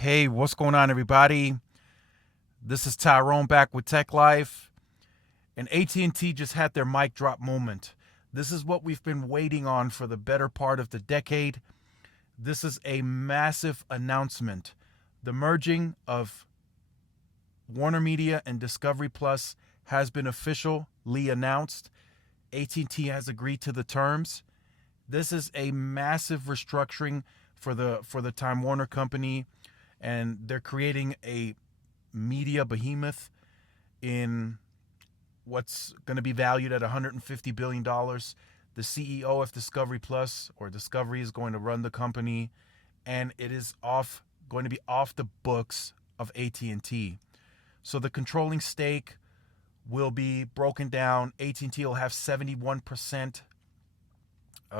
Hey, what's going on, everybody? This is Tyrone back with Tech Life, and AT&T just had their mic drop moment. This is what we've been waiting on for the better part of the decade. This is a massive announcement. The merging of Warner Media and Discovery Plus has been officially announced. AT&T has agreed to the terms. This is a massive restructuring for the Time Warner company, and they're creating a media behemoth in what's going to be valued at $150 billion. The CEO of Discovery Plus or Discovery is going to run the company, and it is going to be off the books of AT&T. So the controlling stake will be broken down. AT&T will have 71%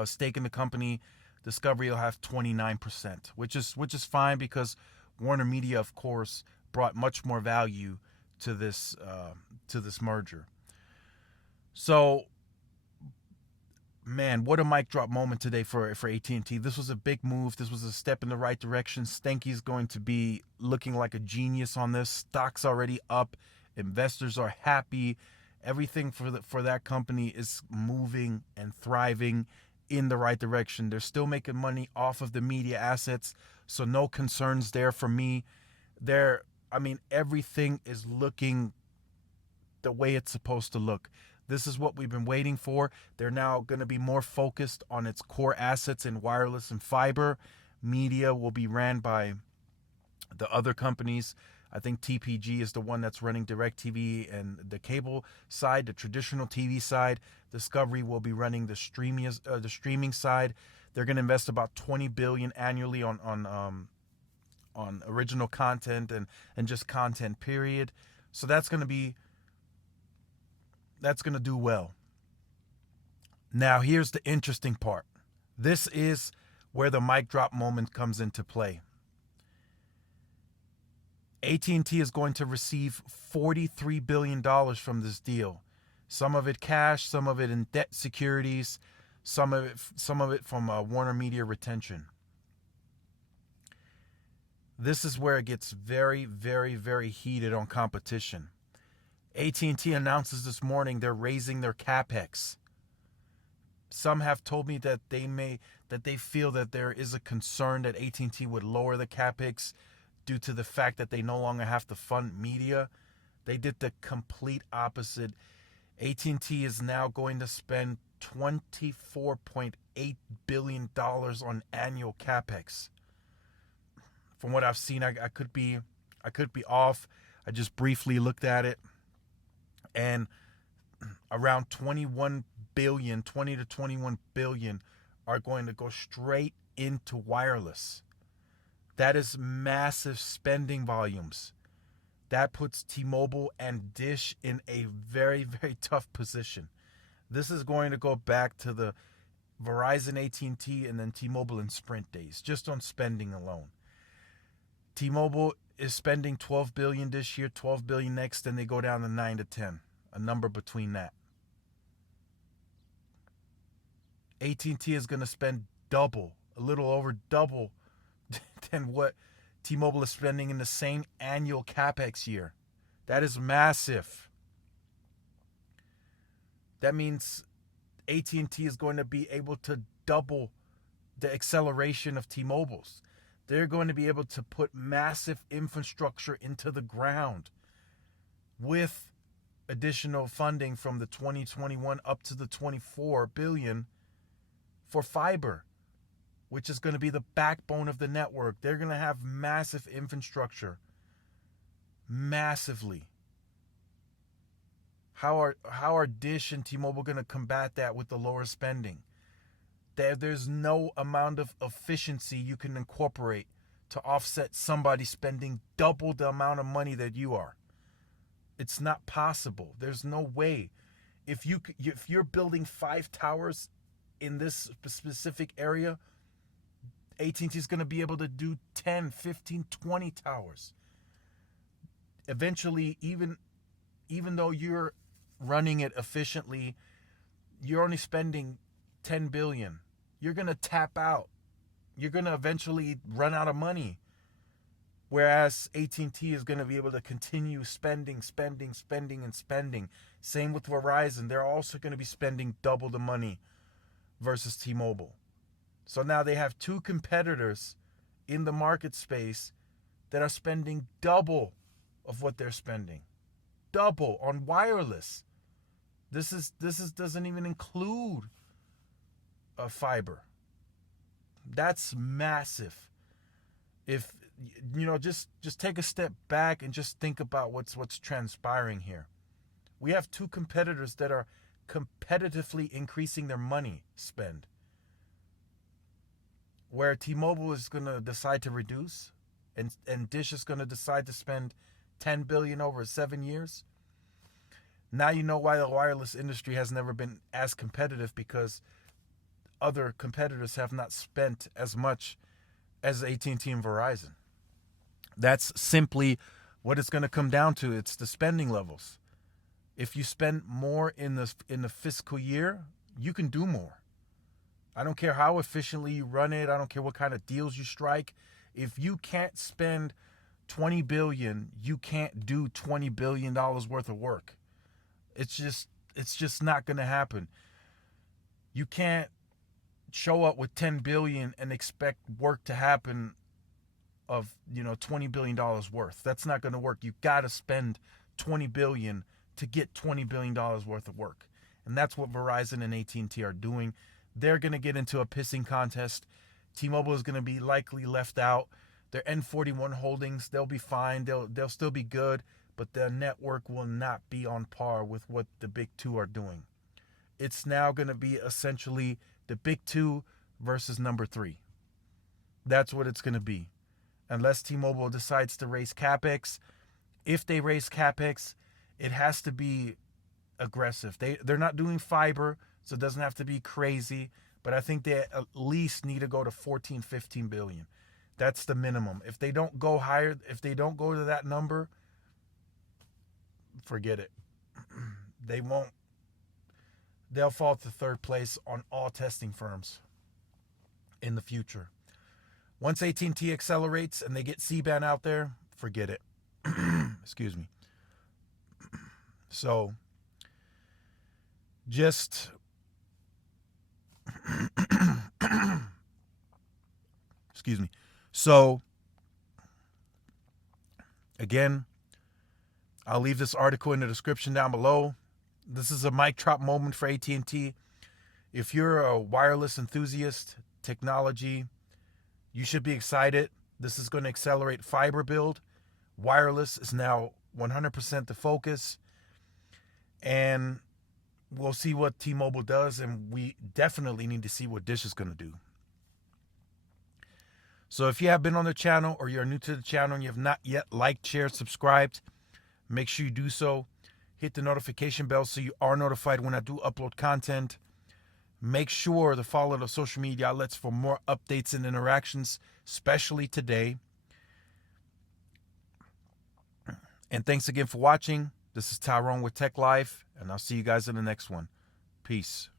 stake in the company. Discovery will have 29%, which is fine because Warner Media, of course, brought much more value to this merger. So, man, what a mic drop moment today for AT&T. This was a big move. This was a step in the right direction. Stenky's going to be looking like a genius on this. Stock's already up. Investors are happy. Everything for that company is moving and thriving in the right direction. They're still making money off of the media assets, so no concerns there for me. Everything is looking the way it's supposed to look. This is what we've been waiting for. They're now going to be more focused on its core assets in wireless and fiber. Media will be ran by the other companies. I think TPG is the one that's running DirecTV and the cable side, the traditional TV side. Discovery will be running the streaming side. They're going to invest about $20 billion annually on original content and just content, period. So that's going to do well. Now, here's the interesting part. This is where the mic drop moment comes into play. AT&T is going to receive $43 billion from this deal. Some of it cash, some of it in debt securities, some of it from Warner Media retention. This is where it gets very, very, very heated on competition. AT&T announces this morning they're raising their capex. Some have told me that they feel that there is a concern that AT&T would lower the capex due to the fact that they no longer have to fund media. They did the complete opposite. AT&T is now going to spend $24.8 billion on annual capex. From what I've seen, I could be off. I just briefly looked at it, and around 20 to 21 billion are going to go straight into wireless. That is massive spending volumes. That puts T-Mobile and Dish in a very, very tough position. This is going to go back to the Verizon, AT&T, and then T-Mobile and Sprint days, just on spending alone. T-Mobile is spending $12 billion this year, $12 billion next, then they go down to 9 to 10, a number between that. AT&T is going to spend double, a little over double than what T-Mobile is spending in the same annual capex year. That is massive. That means AT&T is going to be able to double the acceleration of T-Mobile's. They're going to be able to put massive infrastructure into the ground with additional funding from the 2021 up to the 24 billion for fiber, which is going to be the backbone of the network. They're going to have massive infrastructure. Massively. How are Dish and T-Mobile going to combat that with the lower spending? There's no amount of efficiency you can incorporate to offset somebody spending double the amount of money that you are. It's not possible. There's no way. If you're building 5 towers in this specific area, AT&T is going to be able to do 10, 15, 20 towers. Eventually, even though you're running it efficiently, you're only spending $10 billion. You're going to tap out. You're going to eventually run out of money. Whereas AT&T is going to be able to continue spending. Same with Verizon. They're also going to be spending double the money versus T-Mobile. So now they have two competitors in the market space that are spending double of what they're spending. Double on wireless. This doesn't even include fiber. That's massive. If just take a step back and just think about what's transpiring here. We have two competitors that are competitively increasing their money spend. Where T-Mobile is going to decide to reduce and Dish is going to decide to spend $10 billion over 7 years. Now you know why the wireless industry has never been as competitive, because other competitors have not spent as much as AT&T and Verizon. That's simply what it's going to come down to. It's the spending levels. If you spend more in the fiscal year, you can do more. I don't care how efficiently you run it. I don't care what kind of deals you strike. If you can't spend $20 billion, you can't do $20 billion worth of work. It's just not going to happen. You can't show up with $10 billion and expect work to happen of $20 billion worth. That's not going to work. You got to spend $20 billion to get $20 billion worth of work. And that's what Verizon and AT&T are doing. They're going to get into a pissing contest. T-Mobile is going to be likely left out. Their N41 holdings, they'll be fine. They'll still be good, but their network will not be on par with what the big two are doing. It's now going to be essentially the big two versus number three. That's what it's going to be. Unless T-Mobile decides to raise CapEx. If they raise CapEx, it has to be aggressive. They're not doing fiber, so it doesn't have to be crazy. But I think they at least need to go to 14, 15 billion. That's the minimum. If they don't go higher, if they don't go to that number, forget it. They won't. They'll fall to third place on all testing firms in the future. Once AT&T accelerates and they get C-band out there, forget it. Excuse me. So, just excuse me. So, again, I'll leave this article in the description down below. This is a mic drop moment for AT&T. If you're a wireless enthusiast, technology, you should be excited. This is going to accelerate fiber build. Wireless is now 100% the focus. And we'll see what T-Mobile does, and we definitely need to see what Dish is going to do. So if you have been on the channel or you're new to the channel and you have not yet liked, shared, subscribed, make sure you do so. Hit the notification bell so you are notified when I do upload content. Make sure to follow the social media outlets for more updates and interactions, especially today. And thanks again for watching. This is Tyrone with Tech Life, and I'll see you guys in the next one. Peace.